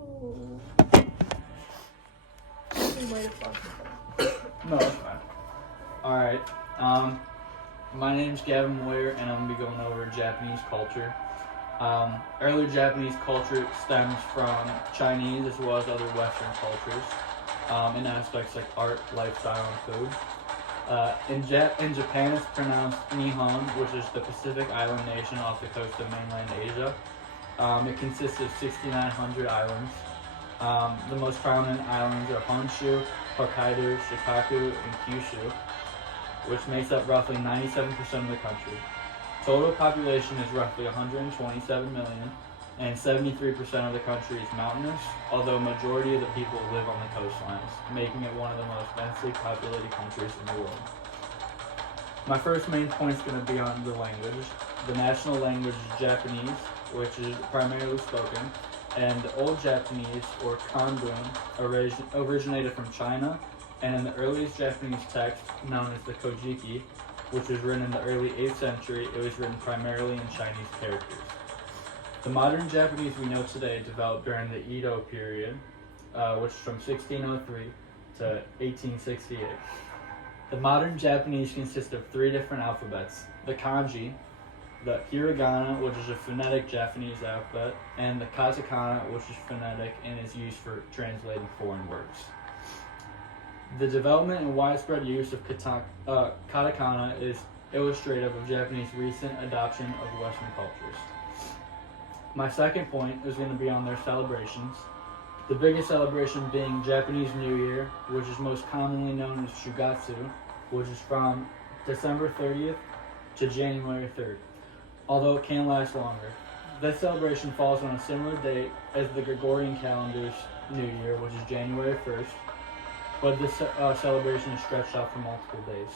You might have fucked it No, it's fine. Alright. My name's Gavin Moyer, and I'm going to be going over Japanese culture. Earlier Japanese culture stems from Chinese as well as other Western cultures in aspects like art, lifestyle, and food. In Japan, it's pronounced Nihon, which is the Pacific island nation off the coast of mainland Asia. It consists of 6,900 islands. The most prominent islands are Honshu, Hokkaido, Shikoku, and Kyushu, which makes up roughly 97% of the country. Total population is roughly 127 million, and 73% of the country is mountainous, although a majority of the people live on the coastlines, making it one of the most densely populated countries in the world. My first main point is going to be on the language. The national language is Japanese, which is primarily spoken, and the Old Japanese, or Kandun, originated from China, and in the earliest Japanese text, known as the Kojiki, which was written in the early 8th century, it was written primarily in Chinese characters. The modern Japanese we know today developed during the Edo period, which is from 1603 to 1868. The modern Japanese consists of 3 different alphabets: the kanji, the hiragana, which is a phonetic Japanese alphabet, and the katakana, which is phonetic and is used for translating foreign words. The development and widespread use of katakana is illustrative of Japanese recent adoption of Western cultures. My second point is going to be on their celebrations. The biggest celebration being Japanese New Year, which is most commonly known as Shugatsu, which is from December 30th to January 3rd, although it can last longer. This celebration falls on a similar date as the Gregorian calendar's New Year, which is January 1st, but this celebration is stretched out for multiple days.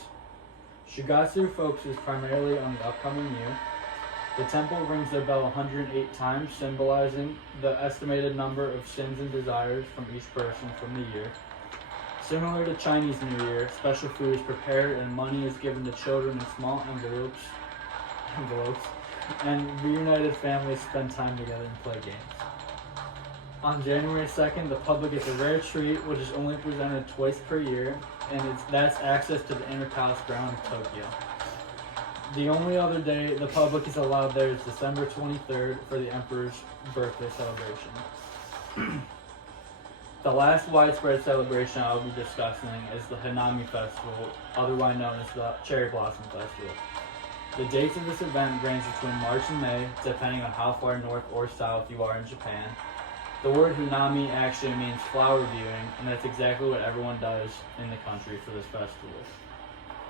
Shugatsu focuses primarily on the upcoming year. The temple rings their bell 108 times, symbolizing the estimated number of sins and desires from each person from the year. Similar to Chinese New Year, special food is prepared and money is given to children in small envelopes, and reunited families spend time together and play games. On January 2nd, the public gets a rare treat, which is only presented twice per year, and that's access to the Inner Palace ground of Tokyo. The only other day the public is allowed there is December 23rd for the Emperor's birthday celebration. The last widespread celebration I will be discussing is the Hanami Festival, otherwise known as the Cherry Blossom Festival. The dates of this event range between March and May, depending on how far north or south you are in Japan. The word Hanami actually means flower viewing, and that's exactly what everyone does in the country for this festival.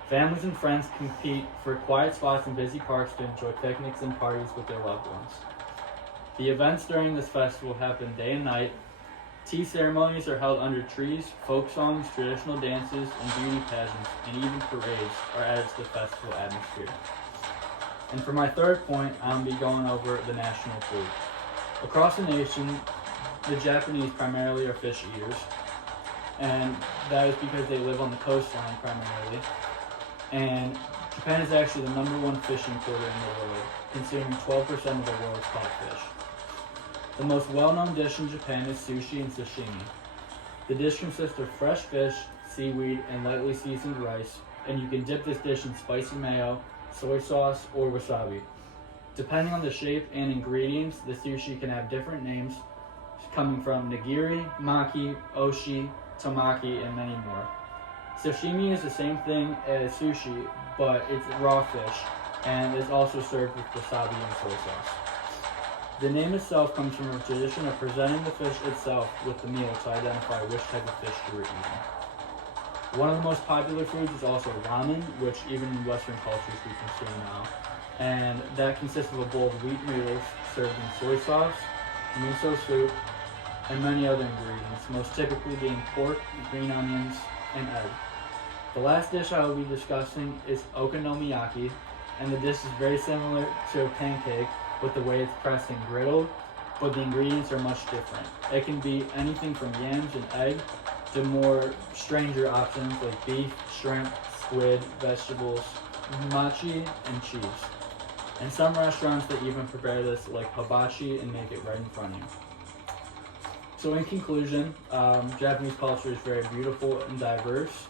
Families and friends compete for quiet spots in busy parks to enjoy picnics and parties with their loved ones. The events during this festival happen day and night. Tea ceremonies are held under trees, folk songs, traditional dances, and beauty pageants, and even parades are added to the festival atmosphere. And for my third point, I'm going to be going over the national food. Across the nation, the Japanese primarily are fish eaters, and that is because they live on the coastline primarily. And Japan is actually the #1 fish importer in the world, consuming 12% of the world's caught fish. The most well-known dish in Japan is sushi and sashimi. The dish consists of fresh fish, seaweed, and lightly seasoned rice, and you can dip this dish in spicy mayo, soy sauce, or wasabi. Depending on the shape and ingredients, the sushi can have different names, coming from nigiri, maki, oshi, tamaki, and many more. Sashimi is the same thing as sushi, but it's raw fish, and is also served with wasabi and soy sauce. The name itself comes from a tradition of presenting the fish itself with the meal to identify which type of fish you were eating. One of the most popular foods is also ramen, which even in Western cultures we consume now, and that consists of a bowl of wheat noodles served in soy sauce, miso soup, and many other ingredients, most typically being pork, green onions, and egg. The last dish I will be discussing is okonomiyaki, and the dish is very similar to a pancake with the way it's pressed and griddled, but the ingredients are much different. It can be anything from yams and egg to more stranger options like beef, shrimp, squid, vegetables, mochi, and cheese. And some restaurants that even prepare this like hibachi and make it right in front of you. So in conclusion, Japanese culture is very beautiful and diverse,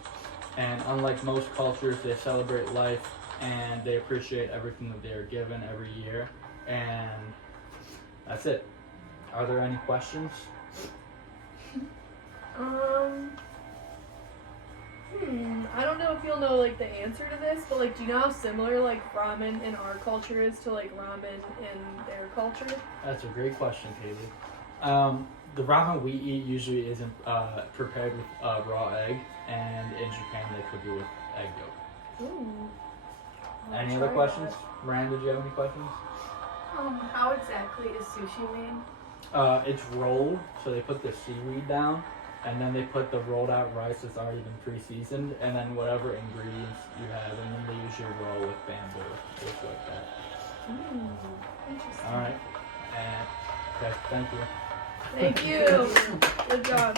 and unlike most cultures, they celebrate life and they appreciate everything that they are given every year. And that's it. Are there any questions? I don't know if you'll know like the answer to this, but like, do you know how similar like ramen in our culture is to like ramen in their culture? That's a great question, Katie. The ramen we eat usually isn't prepared with raw egg, and in Japan they cook it with egg yolk. Ooh. I'll Any other try questions? that. Miranda, do you have any questions? How exactly is sushi made? It's rolled, so they put the seaweed down, and then they put the rolled out rice that's already been pre-seasoned, and then whatever ingredients you have, and then they usually roll with bamboo, just like that. Interesting. All right, and okay, thank you. Thank you. Good job.